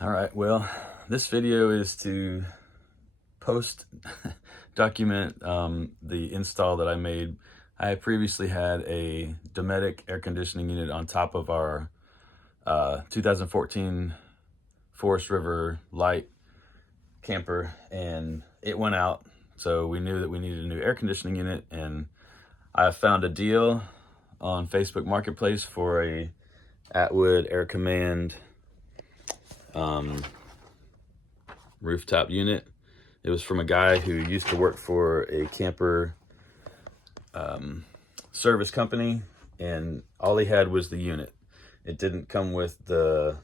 All right, well, this video is to document the install that I made. I previously had a Dometic air conditioning unit on top of our 2014 Forest River Light camper, and it went out. So we knew that we needed a new air conditioning unit, and I found a deal on Facebook Marketplace for a Atwood AirCommand rooftop unit. It was from a guy who used to work for a camper service company, and all he had was the unit. It didn't come with the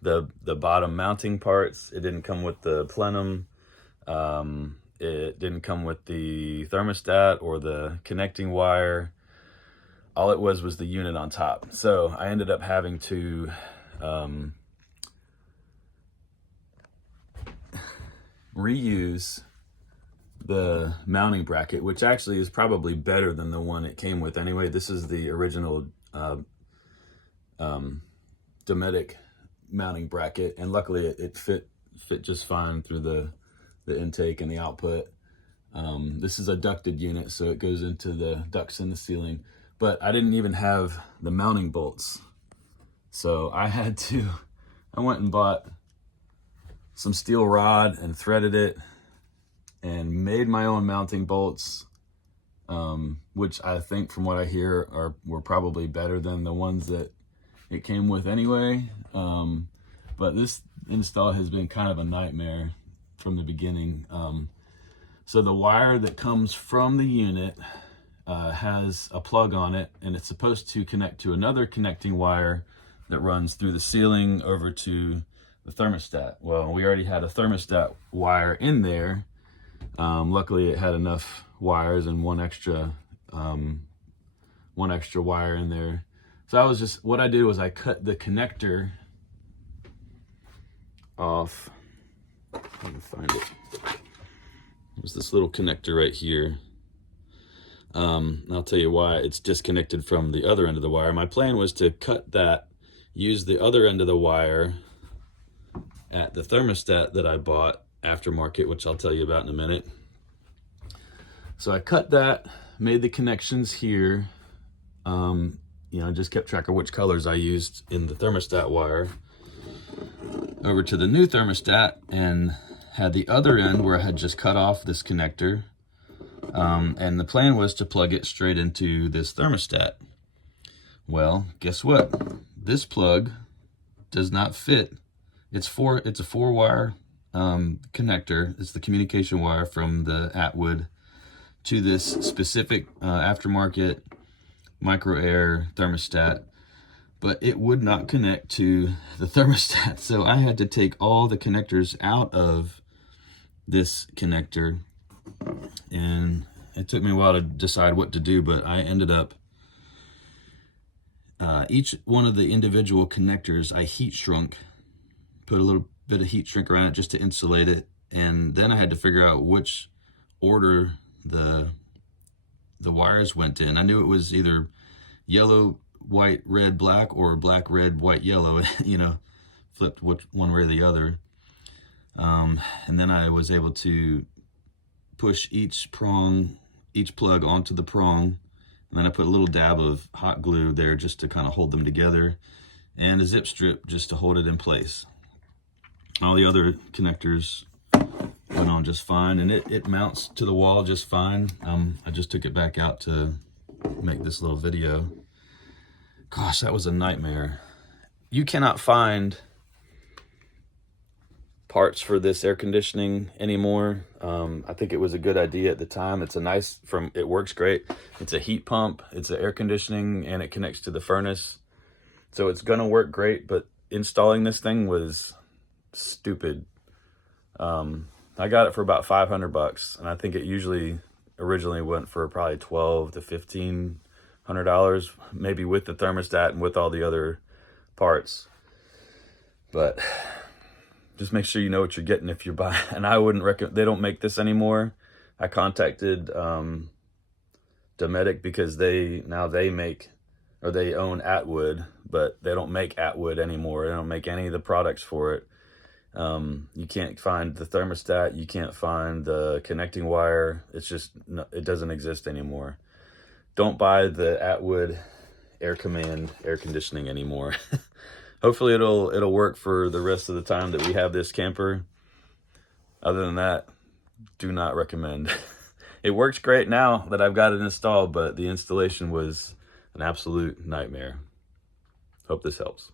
the bottom mounting parts. It didn't come with the plenum. It didn't come with the thermostat or the connecting wire. All it was the unit on top. So I ended up having to reuse the mounting bracket, which actually is probably better than the one it came with anyway. This is the original Dometic mounting bracket, and luckily it fit just fine through the intake and the output. This is a ducted unit, so it goes into the ducts in the ceiling, but I didn't even have the mounting bolts. So I went and bought some steel rod and threaded it and made my own mounting bolts, which I think from what I hear were probably better than the ones that it came with anyway. But this install has been kind of a nightmare from the beginning. So the wire that comes from the unit has a plug on it, and it's supposed to connect to another connecting wire that runs through the ceiling over to the thermostat. Well, we already had a thermostat wire in there. Luckily it had enough wires and one extra wire in there. So what I did was I cut the connector off. I can find it. There's this little connector right here. I'll tell you why it's disconnected from the other end of the wire. My plan was to cut that, use the other end of the wire at the thermostat that I bought aftermarket, which I'll tell you about in a minute. So I cut that, made the connections here. Just kept track of which colors I used in the thermostat wire over to the new thermostat, and had the other end where I had just cut off this connector. And the plan was to plug it straight into this thermostat. Well, guess what? This plug does not fit. It's a 4-wire connector. It's the communication wire from the Atwood to this specific aftermarket micro air thermostat, but it would not connect to the thermostat. So I had to take all the connectors out of this connector, and it took me a while to decide what to do, but I ended up each one of the individual connectors I heat shrunk, put a little bit of heat shrink around it just to insulate it, and then I had to figure out which order the wires went in. I knew it was either yellow, white, red, black, or black, red, white, yellow, flipped one way or the other. And then I was able to push each plug onto the prong, and then I put a little dab of hot glue there just to kind of hold them together, and a zip strip just to hold it in place. All the other connectors went on just fine, and it mounts to the wall just fine. I just took it back out to make this little video. Gosh, that was a nightmare. You cannot find parts for this air conditioning anymore. I think it was a good idea at the time. It works great. It's a heat pump, it's an air conditioning, and it connects to the furnace. So it's gonna work great, but installing this thing was stupid. I got it for about $500, and I think it originally went for probably $1,200 to $1,500, maybe with the thermostat and with all the other parts. But just make sure you know what you're getting if you're buying. And I wouldn't recommend. They don't make this anymore. I contacted Dometic because they own Atwood, but they don't make Atwood anymore. They don't make any of the products for it. You can't find the thermostat. You can't find the connecting wire. It's just, it doesn't exist anymore. Don't buy the Atwood AirCommand air conditioning anymore. Hopefully it'll work for the rest of the time that we have this camper. Other than that, do not recommend. It works great now that I've got it installed, but the installation was an absolute nightmare. Hope this helps.